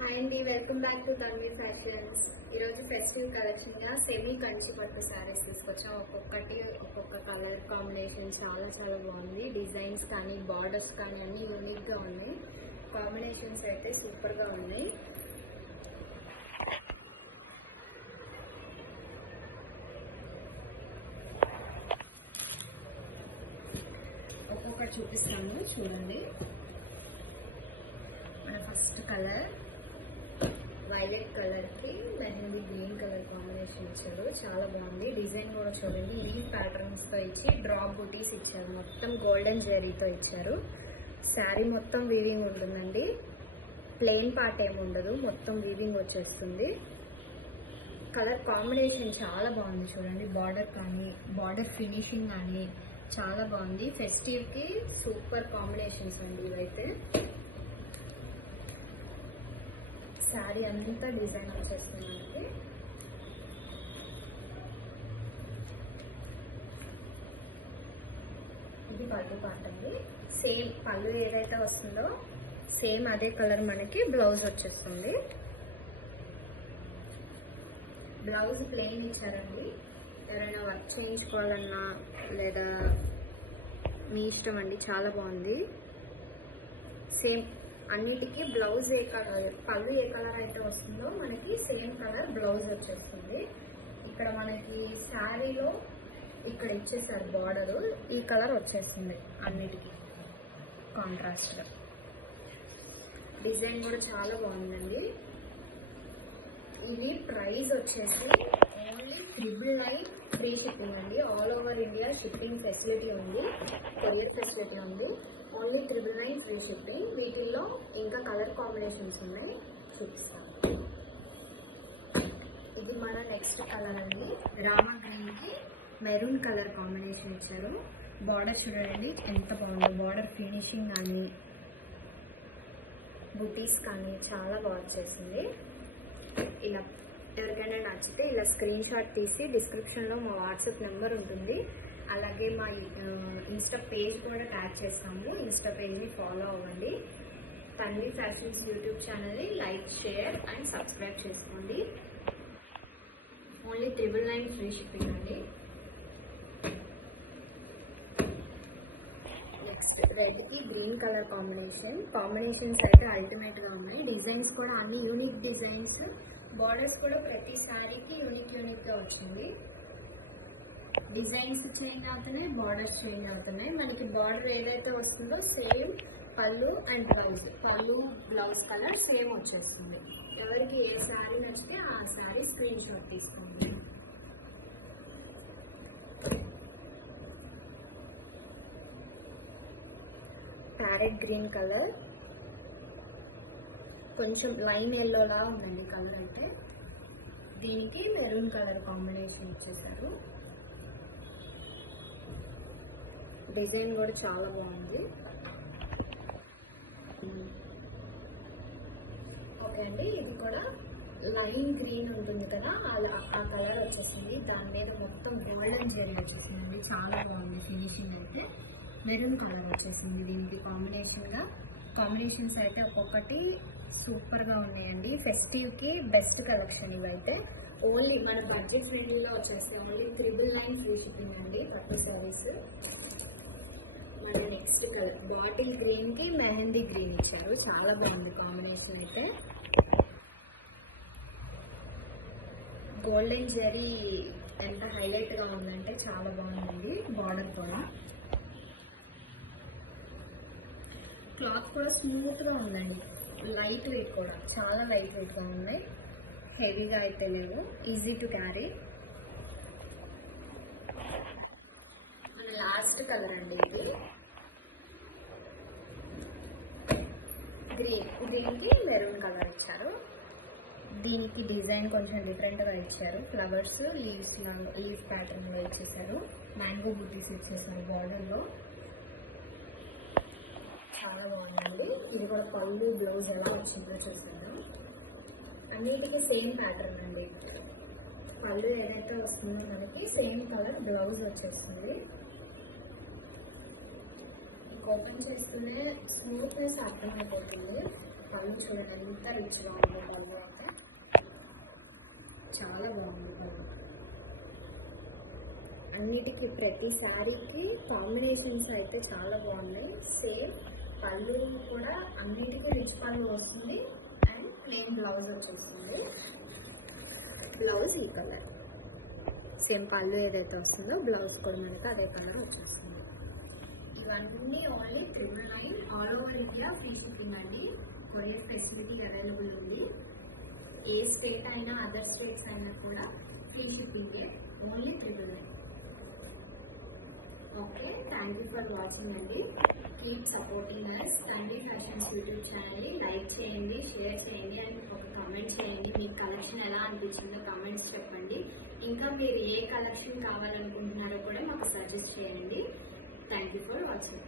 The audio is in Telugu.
హాయ్ అండి, welcome back to Tanvi fashions. ఈరోజు ఫెస్టివ్ కలెక్షన్గా సెమీ కంచి పట్టు శారీస్ తీసుకొచ్చాం. ఒక్కొక్క కలర్ కాంబినేషన్ చాలా బాగుంది. డిజైన్స్ కానీ బార్డర్స్ కానీ అన్నీ యూనిక్గా ఉన్నాయి. కాంబినేషన్స్ అయితే సూపర్గా ఉన్నాయి. ఒక్కొక్కటి చూపిస్తాను చూడండి. మన ఫస్ట్ కలర్ వైలెట్ కలర్ కి మెహందీ గ్రీన్ కలర్ కాంబినేషన్ ఇచ్చారు. చాలా బాగుంది. డిజైన్ కూడా చూడండి, లీవ్ ప్యాటర్న్స్ తో ఇచ్చి డ్రాప్ బూటీస్ ఇచ్చారు. మొత్తం గోల్డెన్ జెరీతో ఇచ్చారు. శారీ మొత్తం వీవింగ్ ఉంటుందండి, ప్లెయిన్ పార్ట్ ఏమి ఉండదు, మొత్తం వీవింగ్ వచ్చేస్తుంది. కలర్ కాంబినేషన్ చాలా బాగుంది చూడండి. బార్డర్ కానీ బార్డర్ ఫినిషింగ్ కానీ చాలా బాగుంది. ఫెస్టివ్ కి సూపర్ కాంబినేషన్స్ అండి ఇవైతే. శారీ అంతా డిజైన్ వచ్చేస్తుంది మనకి. ఇది పళ్ళు పార్ట్ అండి. సేమ్ పళ్ళు ఏదైతే వస్తుందో సేమ్ అదే కలర్ మనకి బ్లౌజ్ వచ్చేస్తుంది. బ్లౌజ్ ప్లెయిన్ ఇచ్చారండి. ఎవరైనా వర్క్ చేయించుకోవాలన్నా లేదా మీ ఇష్టం అండి. చాలా బాగుంది. సేమ్ అన్నిటికీ బ్లౌజ్ ఏ కలర్, పళ్ళు ఏ కలర్ అయితే వస్తుందో మనకి సేమ్ కలర్ బ్లౌజ్ వచ్చేస్తుంది. ఇక్కడ మనకి శారీలో ఇక్కడ ఇచ్చేసారు బార్డరు, ఈ కలర్ వచ్చేస్తుంది అన్నిటికీ కాంట్రాస్ట్గా. డిజైన్ కూడా చాలా బాగుందండి. ఇది ప్రైస్ వచ్చేసి ఓన్లీ 999 ఫ్రీ షిప్పింగ్ అండి. All over India shipping facility ఉంది, కొరియర్ ఫెసిలిటీ ఉంది. Only 999 free shipping. వీటిల్లో ఇంకా కలర్ కాంబినేషన్స్ ఉన్నాయి, చూపిస్తాను. ఇది మన నెక్స్ట్ కలర్ అండి. రామా గ్రీన్కి మెరూన్ కలర్ కాంబినేషన్ ఇచ్చారు. బార్డర్ చూడండి ఎంత బాగుందో. బార్డర్ ఫినిషింగ్ కానీ బుటీస్ కానీ చాలా బాగా వచ్చేసింది. ఇలా ఎవరికైనా నచ్చితే ఇలా స్క్రీన్ షాట్ తీసి డిస్క్రిప్షన్లో మా వాట్సాప్ నెంబర్ ఉంటుంది, అలాగే మా ఇన్స్టా పేజ్ కూడా ట్యాగ్ చేస్తాము. ఇన్స్టా పేజ్ని ఫాలో అవ్వండి. తన్వి ఫ్యాషన్స్ యూట్యూబ్ ఛానల్ని లైక్, షేర్ అండ్ సబ్స్క్రైబ్ చేసుకోండి. ఓన్లీ 999 ఫ్రీ షిప్పింగ్ అండి. నెక్స్ట్ రెడ్కి గ్రీన్ కలర్ కాంబినేషన్స్ అయితే అల్టిమేట్గా ఉన్నాయి. డిజైన్స్ కూడా అన్ని యూనిక్ డిజైన్స్. బార్డర్స్ కూడా ప్రతి శారీకి యూనిక్గా వచ్చింది. డిజైన్స్ చేంజ్ అవుతున్నాయి, బార్డర్స్ చేంజ్ అవుతున్నాయి. మనకి బార్డర్ ఏదైతే వస్తుందో సేమ్ పళ్ళు అండ్ బ్లౌజ్, పళ్ళు బ్లౌజ్ కలర్ సేమ్ వచ్చేస్తుంది. ఎవరికి ఏ శారీ నచ్చితే ఆ శారీ స్క్రీన్ షాట్ తీసుకోండి. ప్యారెట్ గ్రీన్ కలర్, కొంచెం లైన్ ఎల్లోలా ఉందండి కలర్ అయితే. దీనికి మెరూన్ కలర్ కాంబినేషన్ ఇచ్చేసారు. డిజైన్ కూడా చాలా బాగుంది. ఓకే అండి, ఇది కూడా లైన్ గ్రీన్ ఉంటుంది కదా, అలా ఆ కలర్ వచ్చేసింది. దాని మీద మొత్తం గోల్డెన్ జెరీ వచ్చేసింది. చాలా బాగుంది ఫినిషింగ్ అయితే. మెరూన్ కలర్ వచ్చేసింది దీనికి కాంబినేషన్స్ అయితే ఒక్కొక్కటి సూపర్గా ఉన్నాయండి. ఫెస్టివ్కి బెస్ట్ కలెక్షన్ ఇవైతే. ఓన్లీ మన బడ్జెట్ ఫ్రెండ్లీలో వచ్చేస్తాయి. ఓన్లీ 999 ఫ్రీ షిప్పింగ్ అండి పట్టు శారీస్. మన నెక్స్ట్ కలర్ బాటిల్ గ్రీన్కి మెహందీ గ్రీన్ ఇచ్చారు. చాలా బాగుంది కాంబినేషన్ అయితే. గోల్డెన్ జెరీ ఎంత హైలైట్గా ఉందంటే చాలా బాగుంది. బార్డర్ కూడా, క్లాత్ కూడా స్మూత్గా ఉందండి. లైట్ వెయిట్ కూడా, చాలా లైట్ వెయిట్గా ఉన్నాయి. హెవీగా అయితే లేవు, ఈజీ టు క్యారీ. మన లాస్ట్ కలర్ అండి ఇది. గ్రీన్కి మెరూన్ కలర్ ఇచ్చారు. దీనికి డిజైన్ కొంచెం డిఫరెంట్గా ఇచ్చారు. ఫ్లవర్స్ లీవ్స్ ప్యాటర్న్లో ఇచ్చేసారు. మ్యాంగో బూటీస్ ఇచ్చేసారు బార్డర్లో. చాలా బాగుందండి. ఇది కూడా పళ్ళు బ్లౌజ్ ఎలా వచ్చిందో చూస్తున్నాం. అన్నిటికీ సేమ్ ప్యాటర్న్ అండి. పళ్ళు ఏదైతే వస్తుందో మనకి సేమ్ కలర్ బ్లౌజ్ వచ్చేస్తుంది. ఓపెన్ చేస్తూనే స్మూత్నెస్ అర్థమైపోతుంది. పళ్ళు చూడండి ఎంత రిచ్గా ఉంది. పళ్ళు అయితే చాలా బాగుంది. పళ్ళు అన్నిటికీ ప్రతి సారీకి కాంబినేషన్స్ అయితే చాలా బాగున్నాయి. సేమ్ పళ్ళు కూడా అన్నిటికీ రిచ్ పళ్ళు వస్తుంది అండ్ ప్లెయిన్ బ్లౌజ్ వచ్చేస్తుంది. బ్లౌజ్ ఈ కలర్ సేమ్ పళ్ళు ఏదైతే వస్తుందో బ్లౌజ్ కూడా మనకి అదే కలర్ వచ్చేస్తుంది. ఇవన్నీ only 999 all over India free shipping అండి. కొరియర్ ఫెసిలిటీ అవైలబుల్ ఉంది. ఏ స్టేట్ అయినా అదర్ స్టేట్స్ అయినా కూడా free shipping only 999. Okay, thank you for watching అండి. Keep supporting us. Thandri fashions YouTube channel like చేయండి, షేర్ చేయండి అండ్ ఒక కామెంట్ చేయండి. మీ కలెక్షన్ ఎలా అనిపించిందో కామెంట్స్ చెప్పండి. ఇంకా మీరు ఏ కలెక్షన్ కావాలనుకుంటున్నారో కూడా మాకు సజెస్ట్ చేయండి. Thank you for watching.